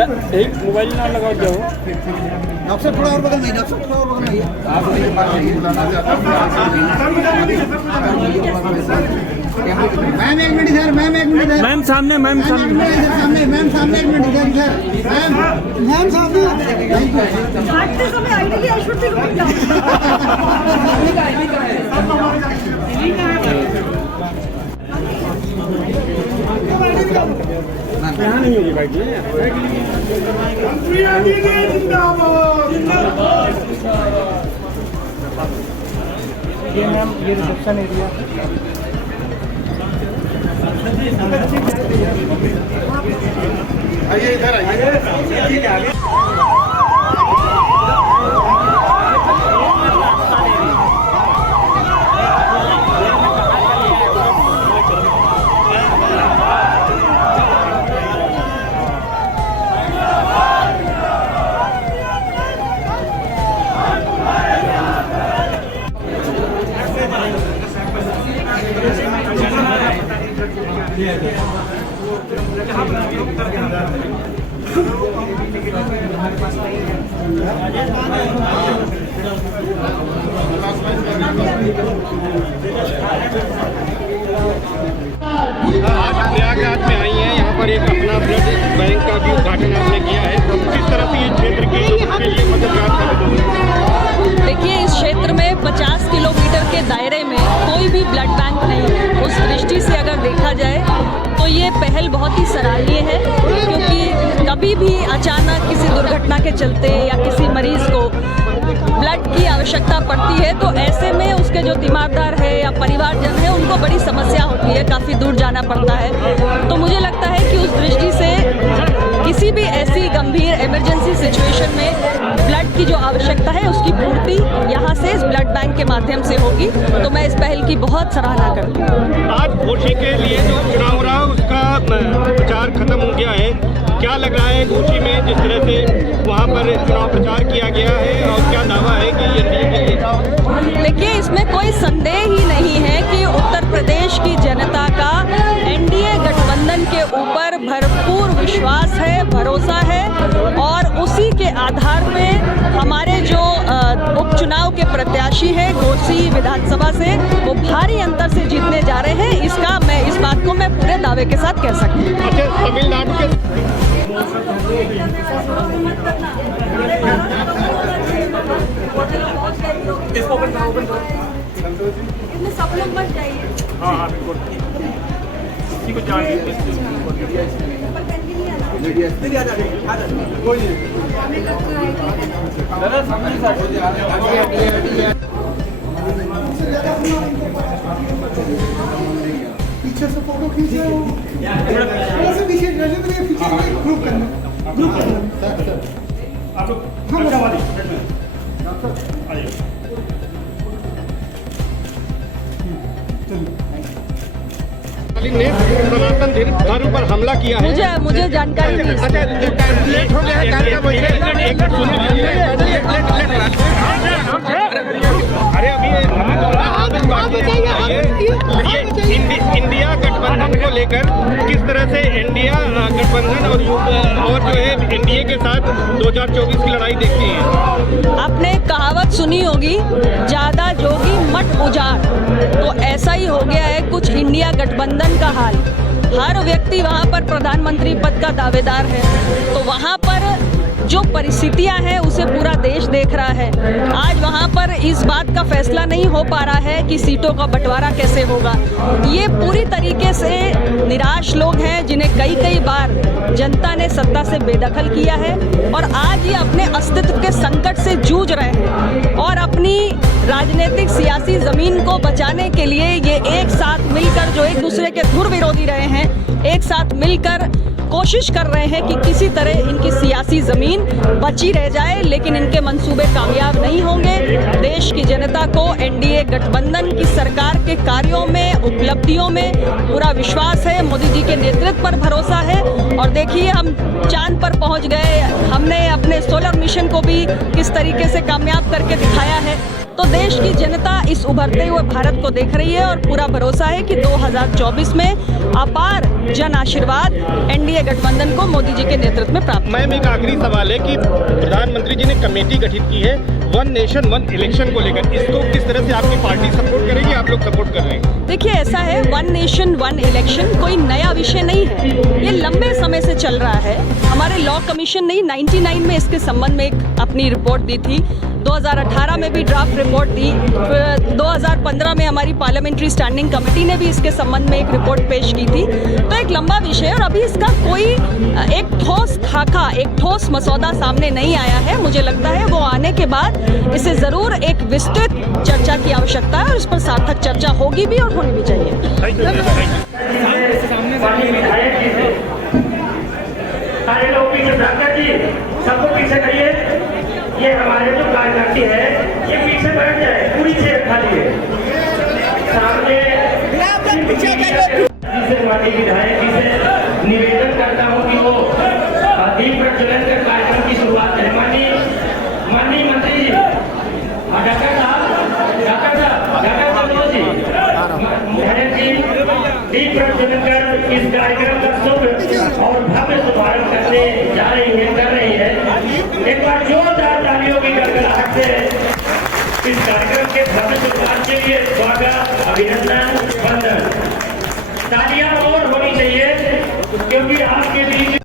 एक मोबाइल ना लगाओ जाओ। डॉक्टर थोड़ा और बगल में, डॉक्टर थोड़ा और बगल में आइए। मैम एक मिनट इधर, मैम एक मिनट इधर। मैम सामने, मैम सामने, सामने, मैम सामने एक मिनट इधर, इधर। मैम सामने। काटते समय आईडी ऐश्वर्या को मिल जाओ। यहाँ नहीं होगी बाइक ये मैम, ये रिसेप्शन एरिया। आइए इधर आइए। आज प्रयागराज में आई हैं, यहाँ पर एक अपना ब्लड बैंक का भी उद्घाटन आपने किया है। किस तरह से ये क्षेत्र के लोगों के लिए मददगार साबित होगा? देखिए, इस क्षेत्र में 50 किलोमीटर के दायरे में कोई भी ब्लड बैंक नहीं है। उस दृष्टि से अगर देखा जाए तो ये पहल बहुत ही सराहनीय है, क्योंकि कभी भी अचानक किसी दुर्घटना के चलते या किसी मरीज को ब्लड की आवश्यकता पड़ती है तो ऐसे में उसके जो तीमारदार है या परिवारजन है उनको बड़ी समस्या होती है, काफ़ी दूर जाना पड़ता है। तो मुझे लगता है कि उस दृष्टि से किसी भी ऐसी गंभीर इमरजेंसी सिचुएशन में ब्लड की जो आवश्यकता है उसकी पूर्ति यहाँ से इस ब्लड बैंक के माध्यम से होगी। तो मैं इस पहल की बहुत सराहना करती हूँ। आज घोषी के लिए जो चुनाव रहा उसका प्रचार खत्म हो गया है, क्या लग रहा है घोषी में जिस तरह से वहाँ पर चुनाव प्रचार किया गया है, और क्या दावा है कि एनडीए के लिए? देखिए, इसमें कोई संदेह ही नहीं है कि उत्तर प्रदेश की जनता का एनडीए गठबंधन के ऊपर भरपूर विश्वास है, भरोसा है, और उसी के आधार पे हमारे जो उपचुनाव के प्रत्याशी हैं घोसी विधानसभा से वो भारी अंतर से जीतने जा रहे हैं। इस बात को मैं पूरे दावे के साथ कह सकती हूँ। अच्छा, तमिलनाडु के इसमें सब लोग मत जाइए। हाँ हाँ बिल्कुल, किसी को जान पीछे से फोटो खींचे, ऐसे पीछे ग्रुप करना, ग्रुप करना। आप लोग खर्चा वाली आइए। ने सनातन धर्म पर हमला किया है। मुझे जानकारी नहीं। अच्छा, लेट हो गया है, अरे अभी इंडिया गठबंधन को लेकर किस तरह से इंडिया गठबंधन और जो है एनडीए के साथ 2024 की लड़ाई देखती है? आपने कहावत सुनी होगी, ज्यादा जोगी मठ उजाड़। तो ऐसा ही हो गया है कुछ इंडिया गठबंधन का हाल। हर व्यक्ति वहाँ पर प्रधानमंत्री पद का दावेदार है, तो वहाँ पर जो परिस्थितियां हैं उसे पूरा देश देख रहा है। आज वहाँ पर इस बात का फैसला नहीं हो पा रहा है कि सीटों का बंटवारा कैसे होगा। ये पूरी तरीके से निराश लोग हैं जिन्हें कई बार जनता ने सत्ता से बेदखल किया है, और आज ये अपने अस्तित्व के संकट से जूझ रहे हैं, और अपनी राजनीतिक सियासी जमीन को बचाने के लिए ये एक साथ मिलकर, जो एक दूसरे के धुर विरोधी रहे हैं, एक साथ मिलकर कोशिश कर रहे हैं कि किसी तरह इनकी सियासी ज़मीन बची रह जाए, लेकिन इनके मंसूबे कामयाब नहीं होंगे। देश की जनता को एनडीए गठबंधन की सरकार के कार्यों में, उपलब्धियों में पूरा विश्वास है, मोदी जी के नेतृत्व पर भरोसा है। और देखिए, हम चांद पर पहुंच गए, हमने अपने सोलर मिशन को भी किस तरीके से कामयाब करके दिखाया है। तो देश की जनता इस उभरते हुए भारत को देख रही है और पूरा भरोसा है कि 2024 में अपार जन आशीर्वाद एनडीए गठबंधन को मोदी जी के नेतृत्व में प्राप्त। मैम, एक आखिरी सवाल है कि प्रधानमंत्री जी ने कमेटी गठित की है वन नेशन वन इलेक्शन को लेकर, इसको किस तरह से आपकी पार्टी सपोर्ट करेगी, आप लोग सपोर्ट कर रहे हैं? देखिए, ऐसा है, वन नेशन वन इलेक्शन कोई नया विषय नहीं है, ये लंबे समय से चल रहा है। हमारे लॉ कमीशन ने 99 में इसके संबंध में एक अपनी रिपोर्ट दी थी, 2018 में भी ड्राफ्ट रिपोर्ट दी, 2015 में हमारी पार्लियामेंट्री स्टैंडिंग कमेटी ने भी इसके संबंध में एक रिपोर्ट पेश की थी। तो एक लंबा विषय है और अभी इसका कोई एक ठोस खाका, एक ठोस मसौदा सामने नहीं आया है। मुझे लगता है वो आने के बाद इसे ज़रूर एक विस्तृत चर्चा की आवश्यकता है और इस पर सार्थक चर्चा होगी भी और होनी भी चाहिए। सारे लोग पीछे जी, सबको पीछे करिए। ये हमारे जो कार्यकर्ती है ये पीछे बैठ जाए, पूरी चेयर खाली है सामने। माननीय विधायक जी से निवेदन करता हूँ कि वो दीप प्रज्वलन कर कार्यक्रम की शुरुआत करें। माननीय मंत्री जी, डॉक्टर जी दीप प्रज्वलन कर इस कार्यक्रम का शुभ और भव्य शुभारंभ करने जा रही है, कर रही है। एक बार जोरदार तालियों की गड़गड़ाहट से इस कार्यक्रम के भव्य शुरुआत के लिए स्वागत, अभिनंदन, वंदन। तालियां और होनी चाहिए क्योंकि आपके बीच